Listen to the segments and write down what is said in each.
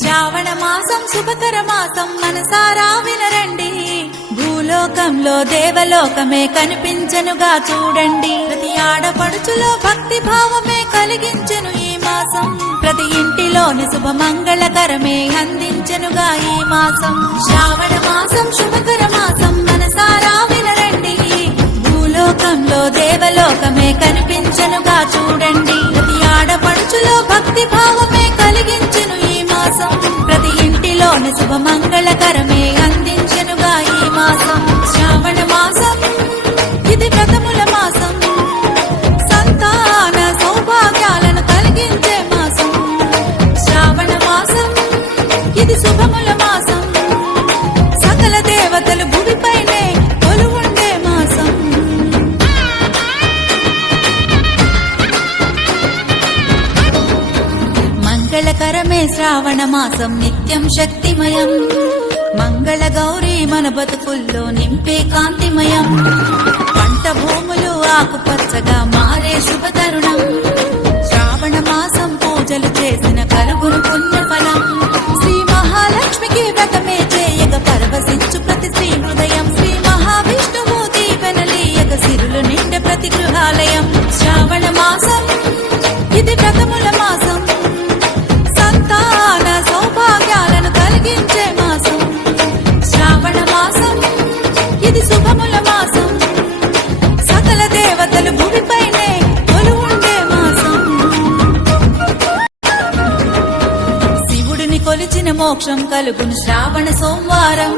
శ్రావణ మాసం శుభకర మాసం మనసారా వినరండి. భూలోకంలో దేవలోకమే కనిపించెనుగా చూడండి. ప్రతి ఆడపడుచులో భక్తి భావమే కలిగించెను ఈ మాసం. ప్రతి ఇంటిలోని శుభమంగళకరమే అందించెనుగా ఈ మాసం. శ్రావణ మాసం శుభకర మాసం మనసారా వినరండి. భూలోకంలో దేవలోకమే కనిపించెనుగా చూడండి. ప్రతి ఆడపడుచులో భక్తి భావమే కలిగించెను ఈ మాసం. ప్రతి ఇంటిలోని శుభమంగళకరమే అందించెనుగా ఈ మాసం. శ్రావణ మాసం ఇది వ్రతముల మాసం. సంతాన సౌభాగ్యాలను కలిగించే మాసం. శ్రావణ మాసం ఇది శుభముల మాసం. సకల దేవతలు భూమిపైనే కొలువుండే మాసం. మంగళకరమే శ్రావణ మాసం నిత్యం శక్తిమయం. మంగళ గౌరీ మన బతుకుల్లో నింపే కాంతిమయం. పంట భూములు ఆకుపచ్చగా మారే శుభతరుణం. శ్రావణ మాసం పూజలు చేసిన కలుగును పుణ్యఫలం. శ్రీ మహాలక్ష్మికి వ్రతమే చేయగ పరవశించు ప్రతి శ్రీ హృదయం. శ్రీ మహావిష్ణువు దీవెనలీయగ సిరులు నిండే ప్రతి గృహాలయం. శ్రావణ మాసం ఇది వ్రతముల మాసం. సంతాన సౌభాగ్యాలను కలిగించే మాసం. శ్రావణ మాసం ఇది శుభముల మాసం. సకల దేవతలు భూమిపైనే కొలువుండే మాసం. శివుడిని కొలిచిన మోక్షం కలుగును శ్రావణ సోమవారం.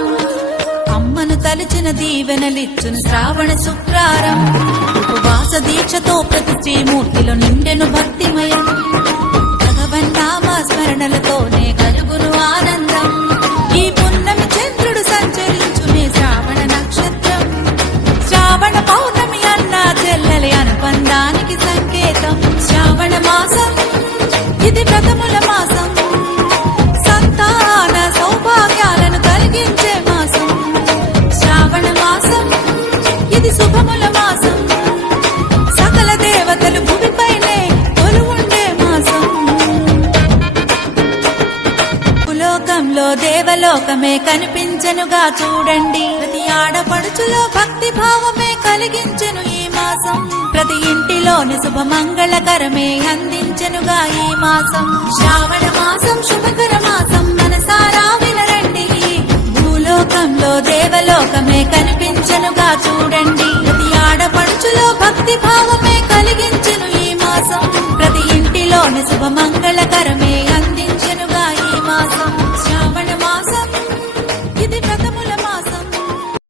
అమ్మను తలిచిన దీవెనలిచ్చును శ్రావణ శుక్రారం. ఉపవాస దీక్షతో ప్రతి శ్రీమూర్తిలో నిండెను భక్తిమయం. భగవన్నామ స్మరణలతోనే కలుగును ఆనందం. ఈ పున్నమి చంద్రుడు సంచరించునే శ్రావణ నక్షత్రం. శ్రావణ పౌర్ణమి అన్న చెల్లెలి అనుబంధానికి సంకేతం. శ్రావణ మాసం ఇది వ్రతముల మాసం. సంతాన సౌభాగ్యాలను కలిగించే మాసం. శ్రావణ మాసం ఇది శుభముల మాసం. సకల దేవతలు భూమిపైనే కొలువుండే మాసం. భూలోకంలో దేవలోకమే కనిపించెనుగా చూడండి. ప్రతి ఆడపడుచులో భక్తి భావమే కలిగించెను ఈ మాసం. ప్రతి ఇంటిలోని శుభమంగళకరమే అందించెనుగా ఈ మాసం. శ్రావణ మాసం శుభకర మాసం మనసారా వినరండి. భూలోకంలో దేవలోకమే కనిపించెనుగా చూడండి. ప్రతి ఆడపడుచులో భక్తి భావమే కలిగించెను ఈ మాసం. ప్రతి ఇంటిలోని శుభమంగళకరమే అందించెనుగా ఈ మాసం. శ్రావణ మాసం ఇది వ్రతముల